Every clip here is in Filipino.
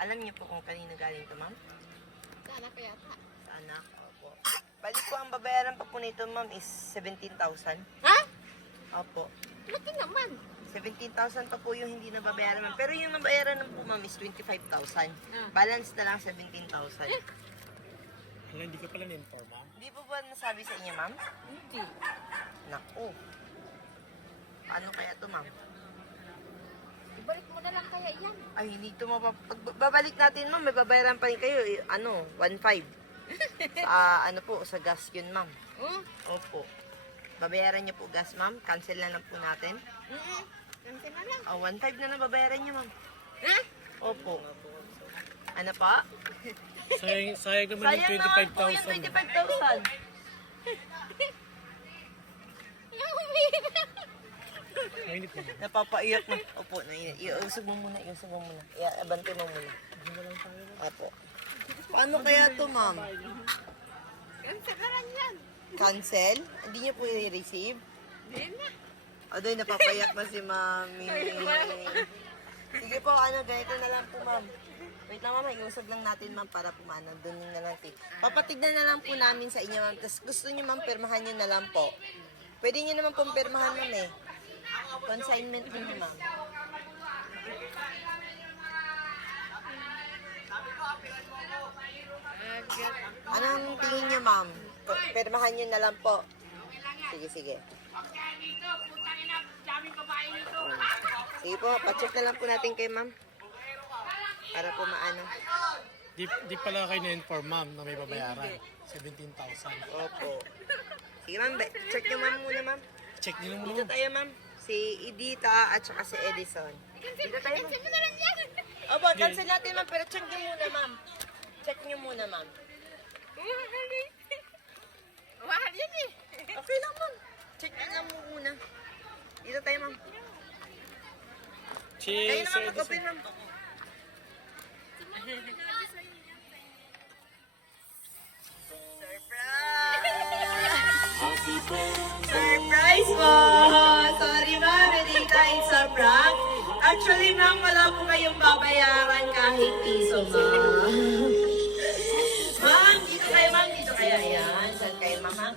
Alam niyo po kung kanino galing to, ma'am? Sa anak ko yata. Sa anak. Opo. Balik po ang babayaran pa po nito, ma'am, is 17,000. Ha? Opo. Laki naman. 17,000 pa po yung hindi nababayaran, ma'am. Pero yung nabayaran ng po, ma'am, is 25,000. Balance na lang 17,000. Wala, hindi ka pala na-inform, ma'am. Hindi po ba nasabi sa inyo, ma'am? Hindi. Naku. Paano kaya to, ma'am? Ibalik mo na lang kaya yan. Ay, hindi to babalik natin, ma'am. May babayaran pa rin kayo. 1,500. Sa, po, sa gas yun, ma'am. Opo. Babayaran niyo po gas, ma'am. Cancel na lang po natin. Cancel na lang. 1,500 na babayaran niyo, ma'am. Ha? Opo. Ano pa? Sayang naman yung Sayang naman po yung 25,000. 25,000. Mainit mo. Napapaiyak mo. Opo, iusog mo muna, abante mo muna. Opo. Paano kaya to, ma'am? Cancel na lang yan. Cancel? Hindi niyo po i-receive? Hindi na. Adoy, napapaiyak na si mami. Sige po, ganito na lang po, ma'am. Wait lang, ma'am, iusog lang natin, ma'am, para pumanan. Doon na lang, papatignan na lang po namin sa inyo, ma'am. Tapos gusto niyo, ma'am, pirmahan niyo na lang po. Pwede niyo naman pong pirmahan, ma'am, eh. Consignment niyo, ma'am. Anong tingin niyo, ma'am? Pirmahan niyo na lang po. Sige, sige. Sige po, pacheck na lang po natin kay ma'am. Para po maano. Di pala kayo na-inform, ma'am, na may babayaran. 17,000. Opo. Sige ma'am, check niyo ma'am muna, ma'am. Check nyo lang Dito muna. tayo, ma'am. Si Edita at saka si Edison. Dito tayo, ma'am. Cancel mo na lang yan. Opo, cancel natin, ma'am. Pero check niyo muna, ma'am. Check niyo muna, ma'am. Mahal yan eh. Okay lang, ma'am. Check niyo lang muna. Dito tayo, ma'am. Kayo Cheers, naman mag-open, ma'am. Surprise po! Sorry ma'am, Edita, it's a prank. Actually ma'am, wala po kayong babayaran kahit piso ma'am. Ma'am, dito kayo ma'am, dito kayo. Ayan, saan kayo ma'am ha?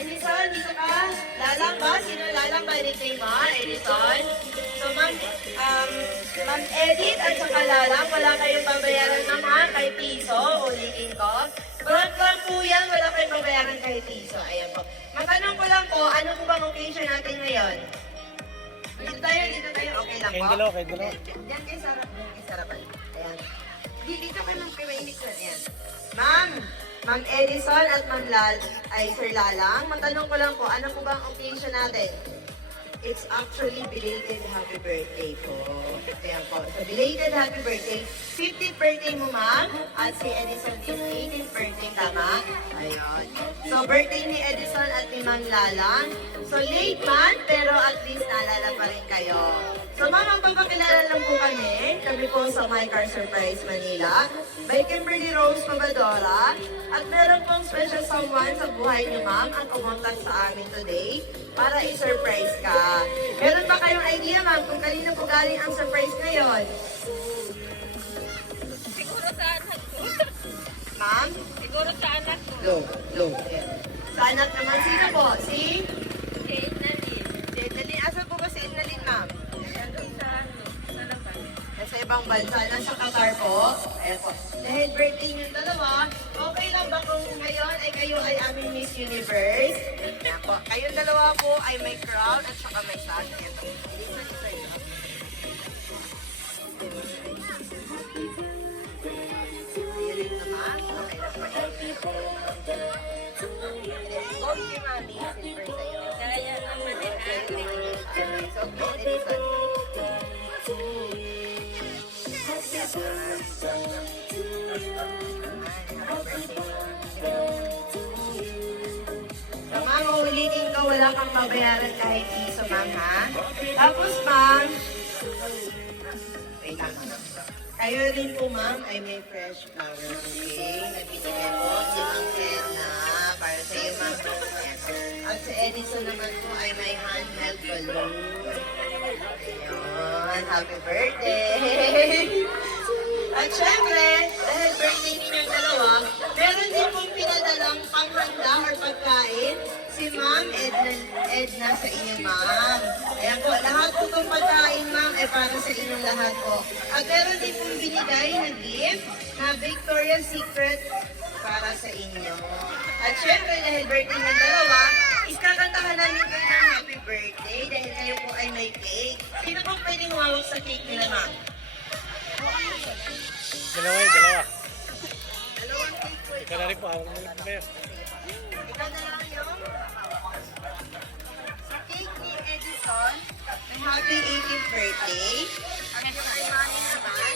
Edison, dito ka. Lalang ba? Sino lalang ba rin kay ma'am? Edison? So ma'am, ma'am Edit at saka lalang, wala kayong babayaran ma'am ha? Kahit piso, ulitin ko. Prank lang po yan, wala kayong babayaran kahit piso. Ayan po. Matanong ko lang po, ano po bang occasion natin ngayon? Dito tayo. Okay lang po? Kayong dalawa, kayong dalawa. Diyan kayo sarap. Diyan kayo sarapan. Ayan. Dito kayo ma'am, kayo mainit na. Ayan. Ma'am Edison at Ma'am Sir Lalang, matanong ko lang po, ano po bang occasion natin? It's actually belated happy birthday po. Ayan po. So, belated happy birthday. 50th birthday mo, ma'am. At si Edison is 18th birthday, tama? Ayun. So, birthday ni Edison at ni Ma'am Lalang. So, late man, pero at least naalala pa rin kayo. So, ma'am, magpapakilala lang po kami. Kami po sa My Car Surprise Manila by Kimberly Rose Pabadora. At meron pong special someone sa buhay niyo, ma'am, ang kumontak sa amin today para i-surprise ka. Meron ba kayong idea, ma'am, kung kanino po galing ang surprise ngayon? Siguro sa anak ko. Ma'am? Siguro sa anak ko. Low. Sa anak naman, sino po? Si? Si Idnalin. Si Ednalyn. Asan po ba si Ednalyn, ma'am? Nandun sa labas. Nasa ibang bansa, nasa Qatar po. Ayan po. Dahil birthday niyong dalawa, okay lang ba kung ngayon ay kayo ay aming Miss Universe? Ayan po. Kayong dalawa po ay may crown at saka may sash. Ayan po. Isa yun. Ayan rin naman. Okay lang po. Okay, mami. Silver sa'yo. Kaya naman din ate. So, Edison. So, ma'am, ulitin ko, wala kang babayaran kahit piso, ma'am, ha? Tapos, ma'am, wait lang. Kayo rin po, ma'am, ay may fresh flowers, okay? Nabibigyan po si Ma'am Edna para sa iyo, ma'am. At si Edison naman po ay may handheld balloon. Ayun, happy birthday! At syempre, Edna sa inyo, ma'am. Ayan po, lahat po itong pagkain, ma'am, ay para sa inyong lahat po. At meron din pong binigay na gift na Victoria's Secret para sa inyo. At syempre, dahil birthday ng dalawa, iskakantahan namin kayo ng happy birthday dahil kayo po ay may cake. Sino pong pwedeng humawak sa cake nila, ma'am? Dalawa. Dalawang cake po ito. Ikaw na rin po, hawak na lang po kayo. Ikaw na lang yung sa cake ni Edison. May happy 18th birthday. At yung kay Mami naman.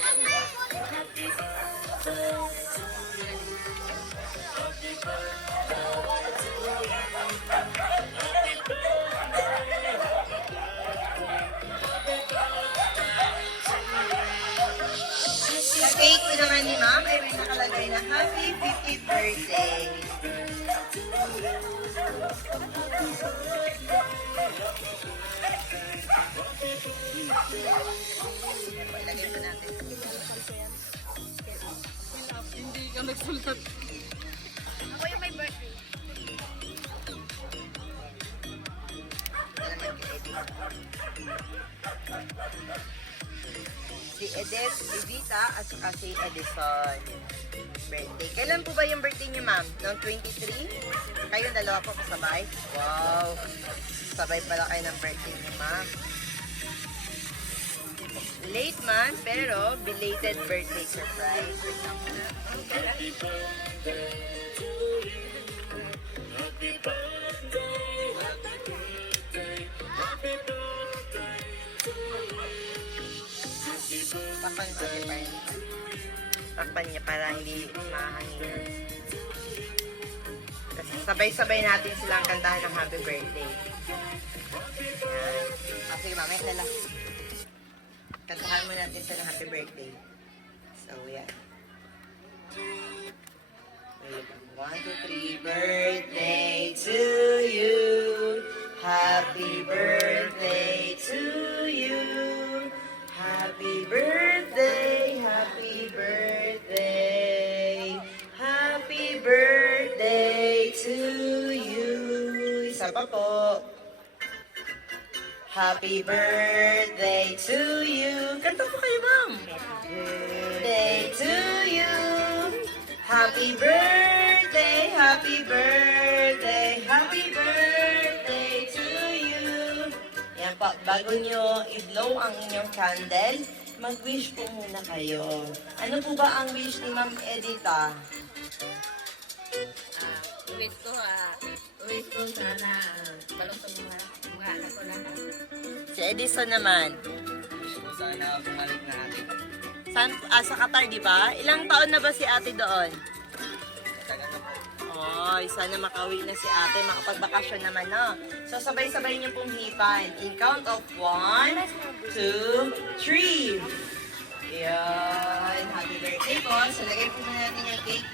Sa cake naman ni Ma'am ay may nakalagay na happy 50th birthday. Ilagay po natin. Hindi ka nagsulat. Ako yung may birthday. Si Edith, Evita, at saka si Edison. Birthday. Kailan po ba yung birthday niyo, ma'am? Noong 23? Kayo dalawa po kasabay? Wow! Sabay pala kayo ng birthday niyo, ma'am. Late man, pero belated birthday surprise. Takpan niya para hindi mahangin. Kasi sabay-sabay natin silang kantahan ng happy birthday. Yan. Sige, mamaya na lang. Kantahan mo natin sila ng happy birthday. So, yan. Wait, 1, 2, 3. Birthday to you. Happy birthday to you. Happy birthday, happy birthday. Happy birthday to you. Isa pa po. Happy birthday to you. Kanta po kayo, ma'am. Birthday to you. Happy birthday, happy birthday, happy birthday to you. Yan po, bago nyo i-blow ang inyong candle, mag-wish po muna kayo. Ano po ba ang wish ni Ma'am Edita? Wish ko sana balong sa mga anak ko lahat. Si Edison naman. Wish ko sana bumalik na atin. Sa Qatar, di ba? Ilang taon na ba si ate doon? Tagal na po. Oy, sana makauwi na si ate, makapagbakasyon naman, no? So, sabay-sabay niyo pong hipan. In count of 1, 2, 3. Yan. Happy birthday po. So, lagay po muna natin yung cake.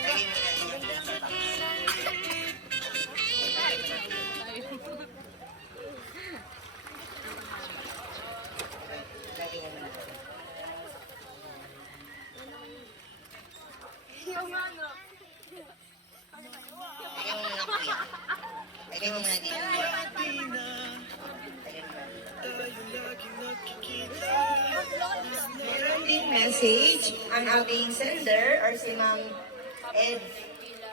Lagay mo natin yung cake sa box. Lagay mo natin. Lagay mo muna cake. Lagay mo muna dito. Lagay mo muna. Meron ding message ang ating sender or si Ma'am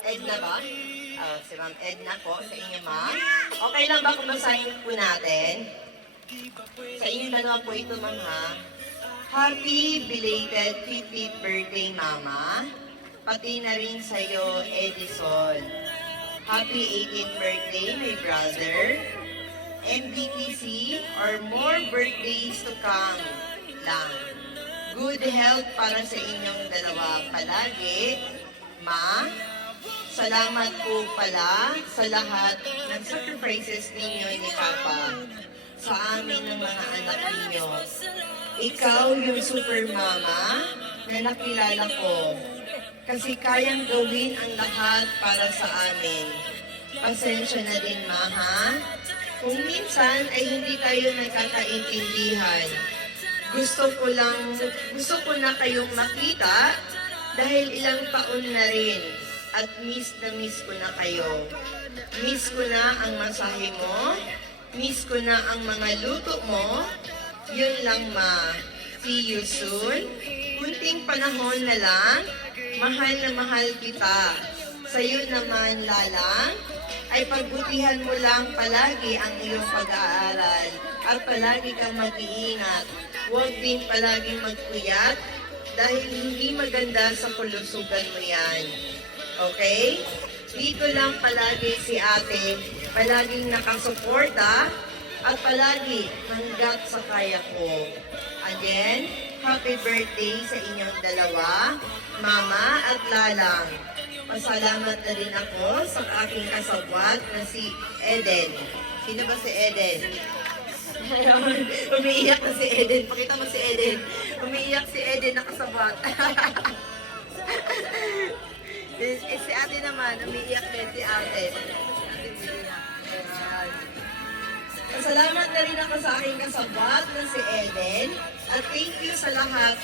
Edna ba? Si Ma'am Edna po sa inyo, ma'am. Okay lang ba kung basahin po natin? Sa inyo dalawa po ito, ma'am, ha? Happy belated 50th birthday, mama. Pati na rin sa'yo, Edison. Happy 18th birthday, my brother. MBTC or more birthdays to come lang. Good health para sa inyong dalawa palagi. Ma, salamat po pala sa lahat ng sacrifices ninyo ni Papa sa amin ng mga anak ninyo. Ikaw yung super mama na nakilala ko kasi kayang gawin ang lahat para sa amin. Pasensya na din, ma, ha? Kung minsan ay hindi tayo nagkakaintindihan. Gusto ko na kayong makita dahil ilang taon na rin at miss na miss ko na kayo. Miss ko na ang masahe mo. Miss ko na ang mga luto mo. Yun lang, ma. See you soon. Kunting panahon na lang. Mahal na mahal kita. Sa'yo naman, Lalang, ay pagbutihan mo lang palagi ang iyong pag-aaral at palagi kang mag-iingat. Huwag din palaging magpuyat dahil hindi maganda sa kulusugan mo yan. Okay? Dito lang palagi si ate, palaging nakasuporta at palagi hanggat sa kaya ko. Again, happy birthday sa inyong dalawa, Mama at Lalang. Pasalamat na rin ako sa aking kasabwat na si Eden. Sino ba si Eden? Umiiyak na si Eden. Pakita mo si Eden. Umiiyak si Eden na kasabwat. Si ate naman, umiiyak din si ate. Pasalamat na rin ako sa aking kasabwat na si Eden. At thank you sa lahat.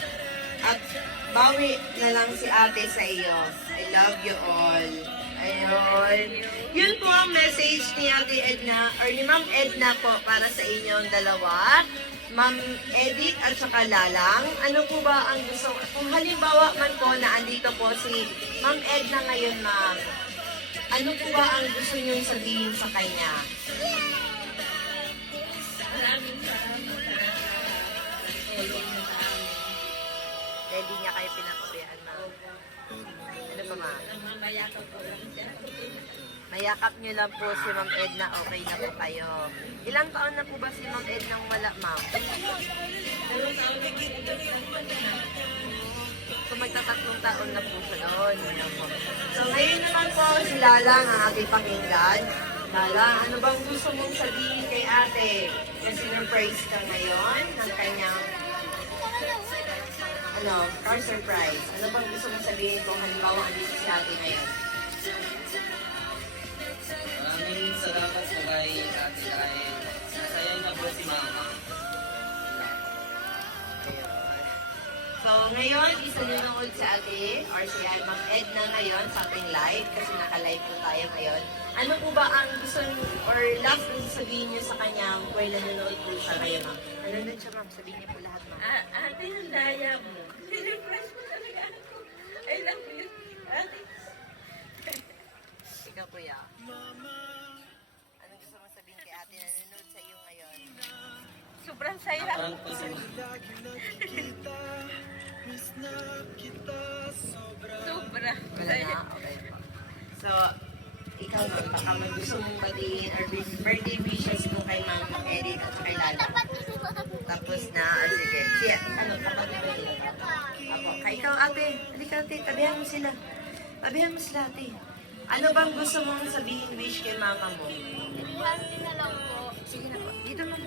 At bawi na lang si ate sa iyo. I love you all. Ayun. Yun po ang message ni Ate Edna, or ni Ma'am Edna po para sa inyong dalawa. Ma'am Edith at saka Lalang. Ano po ba ang gusto? Kung halimbawa man po na andito po si Ma'am Edna ngayon, ma'am. Ano po ba ang gusto niyong sabihin sa kanya? Maraming salamat sa tulong mo sa amin. Dahil di niya kayo pinapabayaan, ma'am. Ano pa, ma'am? Namamayakap ko lang siya. Mayakap niyo lang po si Ma'am Edna, okay na po kayo. Ilang taon na po ba si Ma'am Edna wala, ma'am? So magtatatlong taon na po siya doon. Ano po. So ngayon naman po si Lalang ang ating pakinggan. Lalang, ano bang gusto mong sabihin kay ate? Kasi surprise ka ngayon ng kanyang car surprise. Ano bang gusto mong sabihin kung halimbawa andito si ate ngayon? Maraming salamat po kay ate dahil masaya na po si mama. So, ngayon, isa nanonood sa ate, or si Ma'am Edna ngayon sa ating live, kasi naka-live po tayo ngayon. Ano po ba ang gusto, or last na sabihin niyo sa kanya kung nanonood po siya ngayon, ma'am? Ano na siya, ma'am? Sabihin niyo po lahat, ma'am. Ate, yung daya mo. Sinimpress mo talaga ako. I love you. Ate. Ikaw, kuya. Anong gusto mo sabihin kay ate na nanonood sa iyo ngayon? Sobrang saya. Parang po si Sobra. Wala na? Okay po. So, ikaw, ma'am, baka may gusto mong batiin or birthday wishes mo kay Ma'am Edith at kay Lala. Tapos na, or sige. Siya, kapatid ba yun? Apo, kay ikaw, ate. Halika, ate. Tabihan mo sila. Tabihan mo sila, ate. Ano bang gusto mong sabihin wish kay mama mo? Happy na lang po. Sige na po. Dito, ma'am.